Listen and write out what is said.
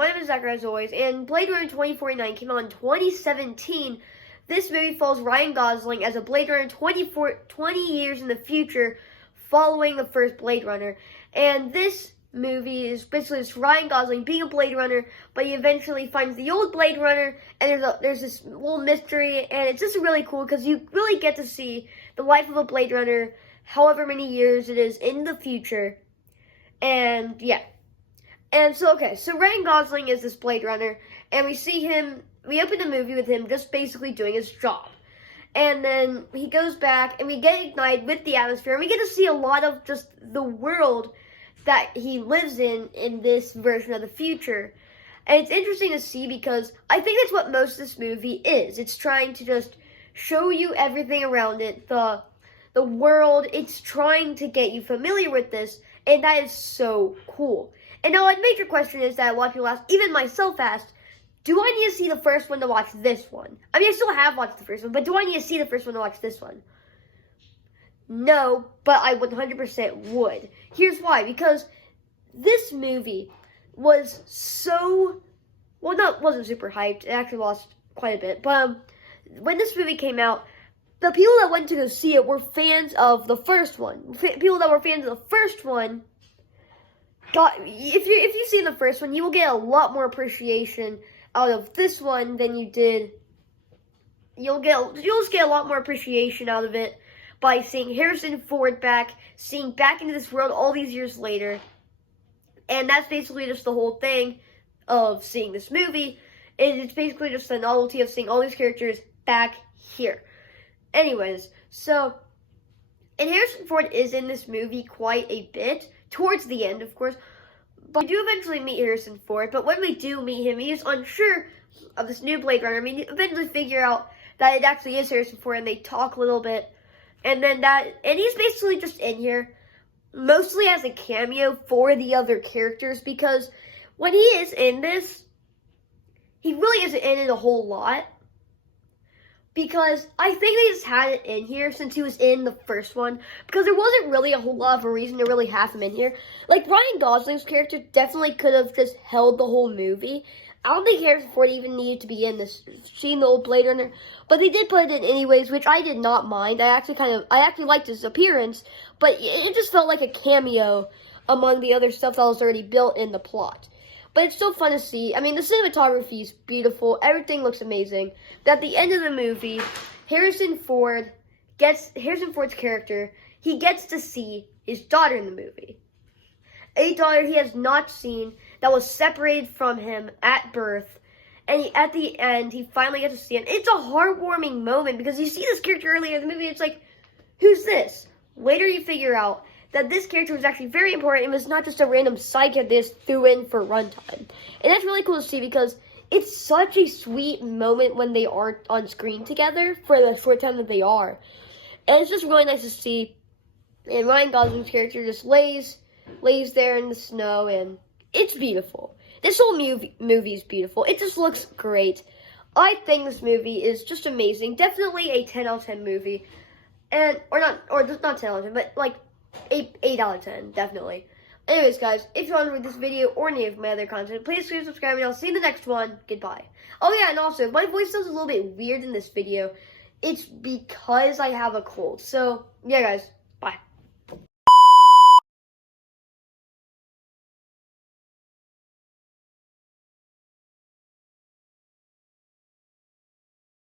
my name is Zachary, as always, and Blade Runner 2049 came out in 2017. This movie follows Ryan Gosling as a Blade Runner 20 years in the future, following the first Blade Runner. And this movie is basically just Ryan Gosling being a Blade Runner, but he eventually finds the old Blade Runner, and there's this little mystery, and it's just really cool because you really get to see the life of a Blade Runner, however many years it is in the future. And yeah. And so Ryan Gosling is this Blade Runner, and we open the movie with him just basically doing his job. And then he goes back, and we get ignited with the atmosphere, and we get to see a lot of just the world that he lives in this version of the future. And it's interesting to see because I think that's what most of this movie is. It's trying to just show you everything around it, the world. It's trying to get you familiar with this, and that is so cool. And now, a major question is that a lot of people ask, even myself asked, do I need to see the first one to watch this one? I mean, I still have watched the first one, but do I need to see the first one to watch this one? No, but I 100% would. Here's why. Because this movie was wasn't super hyped. It actually lost quite a bit. But when this movie came out, the people that went to go see it were fans of the first one. People that were fans of the first one if you've seen the first one, you will get a lot more appreciation out of this one than you did. You'll just get a lot more appreciation out of it by seeing Harrison Ford seeing back into this world all these years later. And that's basically just the whole thing of seeing this movie. It's basically just the novelty of seeing all these characters back here. Anyways, and Harrison Ford is in this movie quite a bit, towards the end, of course. But we do eventually meet Harrison Ford, but when we do meet him, he is unsure of this new Blade Runner. I mean, you eventually figure out that it actually is Harrison Ford, and they talk a little bit. And he's basically just in here, mostly as a cameo for the other characters, because when he is in this, he really isn't in it a whole lot. Because I think they just had it in here since he was in the first one. Because there wasn't really a whole lot of a reason to really have him in here. Like, Ryan Gosling's character definitely could have just held the whole movie. I don't think Harrison Ford even needed to be in this, seeing the old Blade Runner. But they did put it in anyways, which I did not mind. I actually liked his appearance. But it just felt like a cameo among the other stuff that was already built in the plot. But it's still fun to see. I mean, the cinematography is beautiful. Everything looks amazing. But at the end of the movie, Harrison Ford's character, he gets to see his daughter in the movie. A daughter he has not seen that was separated from him at birth. And at the end, he finally gets to see it. It's a heartwarming moment because you see this character earlier in the movie. It's like, who's this? Later you figure out that this character was actually very important. It was not just a random sidekick they just threw in for runtime. And that's really cool to see because it's such a sweet moment when they are on screen together for the short time that they are. And it's just really nice to see. And Ryan Gosling's character just lays there in the snow, and it's beautiful. This whole movie is beautiful. It just looks great. I think this movie is just amazing. Definitely a 10 out of 10 movie. Or just not 10 out of 10, but like 8 out of 10, definitely. Anyways, guys, if you want to read this video or any of my other content, please subscribe, and I'll see you in the next one. Goodbye. Oh yeah, and also, if my voice sounds a little bit weird in this video, it's because I have a cold. So, yeah, guys.